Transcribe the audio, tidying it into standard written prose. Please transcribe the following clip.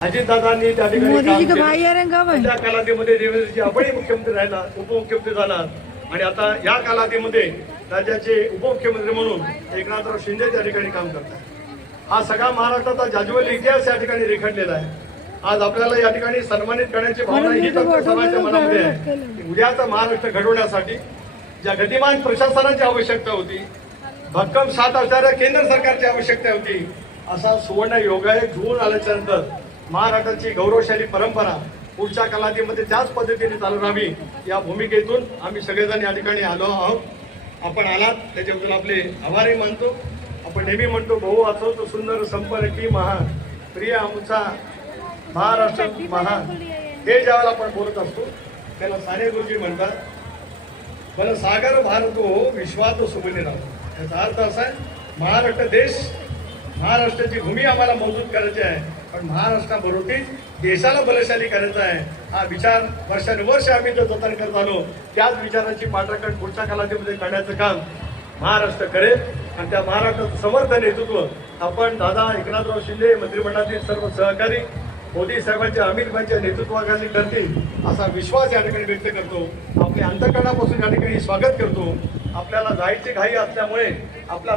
अजितदादांनी त्या ठिकाणी मोदी काम जी का केलं. भाई आहे का भाई? त्या कालावधीमध्ये देवेंद्रजी आपणही मुख्यमंत्री राहिला, उपमुख्यमंत्री झाला आणि आता या कालावधीमध्ये राज्याचे उपमुख्यमंत्री म्हणून एकनाथराव शिंदे त्या ठिकाणी काम करतात. हा सगळा महाराष्ट्राचा जाज्वल्य इतिहास या ठिकाणी रेखाटलेला आहे. आज आपल्याला या ठिकाणी सन्मानित करण्याची भावना ही तर सर्वांच्या मनामध्ये आहे. उद्याचा महाराष्ट्र घडवण्यासाठी ज्या गतिमान प्रशासनाची आवश्यकता होती, भक्कम साथ असणाऱ्या केंद्र सरकारची आवश्यकता होती, असा सुवर्ण योग आहे. जून आल्याच्या नंतर महाराष्ट्राची गौरवशाली परंपरा पुढच्या कालावधीमध्ये त्याच पद्धतीने चालू राहावी या भूमिकेतून आम्ही सगळेजण या ठिकाणी आलो आहोत. आपण आलात त्याच्याबद्दल आपले आभारही मानतो. आपण नेहमी म्हणतो, भाऊ असो तो सुंदर संपर्की महान प्रिय आमचा महाराष्ट्र महान. हे ज्यावेळेला आपण बोलत असतो त्याला साने गुरुजी म्हणतात, मला सागर भारतो विश्वात सुबली राहतो. याचा अर्थ असा आहे, महाराष्ट्र देश, महाराष्ट्राची भूमी आम्हाला मजबूत करायची आहे, पण महाराष्ट्राबरोबरच देशाला बलशाली करायचा आहे. हा विचार वर्षानुवर्ष आम्ही जो जतन करत आलो, त्याच विचाराची पाठराखण पुढच्या कालावधीमध्ये करण्याचं काम महाराष्ट्र करेल. आणि त्या महाराष्ट्राचं समर्थ नेतृत्व आपण दादा एकनाथराव शिंदे, मंत्रिमंडळातील सर्व सहकारी, मोदी साहेबांच्या, अमित भाईंच्या नेतृत्वाखाली करतील असा विश्वास या ठिकाणी व्यक्त करतो. आपल्या अंतःकरणापासून या ठिकाणी स्वागत करतो. आपल्याला जायची घाई असल्यामुळे आपला